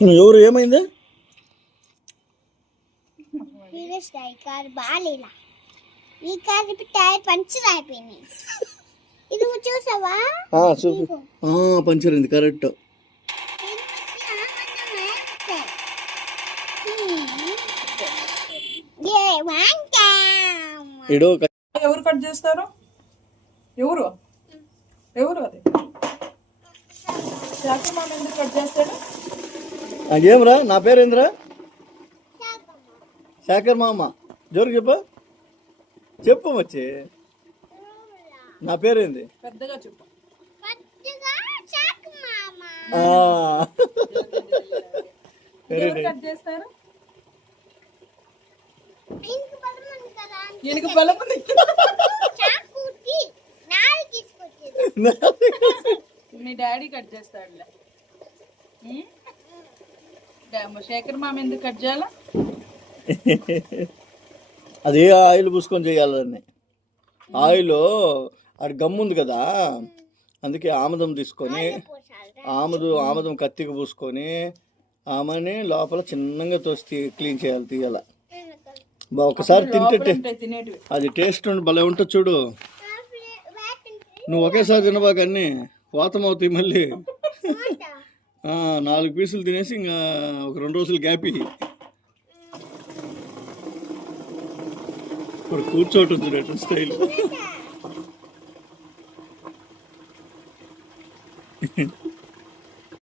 ఎవరు ఏమైంది? కారు బాగాలేలా, ఈ కారు టైర్ పంచర్ అయిపోయింది. ఇది చూసావా? చూపు. పంచర్ అయింది కరెక్ట్. ఎవరు కట్ చేస్తారు? ఎవరు ఎవరు అది శాఖర్ మామ ఎందుకు కట్ చేస్తాడు? నాకేమరా, నా పేరేంద్రా? శాఖర్ మామ. జోరు చెప్పు, చెప్పు వచ్చి. నా పేరేంది? పెద్దగా చెప్పు. ఎవరు కట్ చేస్తారు? ఈయనకి బలం ఉంది. మీ డాడీ కట్ చేస్తాడులే. శేఖర్ మామ ఎందుకు కట్ చేయాలా? అది ఆయిల్ పూసుకొని చేయాలని. ఆయిల్ అది గమ్ము ఉంది కదా, అందుకే ఆముదం తీసుకొని ఆముదం కత్తికి పూసుకొని ఆమెని లోపల చిన్నగా తోసి క్లీన్ చేయాలి, తీయాల. ఒకసారి తింటే అది టేస్ట్ భలే ఉంటుంది చూడు. నువ్వు ఒకేసారి తినబాక అన్నీ పోతం అవుతాయి మళ్ళీ. 4 పీసులు తినేసి ఇంకా ఒక 2 రోజులు గ్యాప్. ఇప్పుడు కూర్చోవటం చూడటం స్టైల్.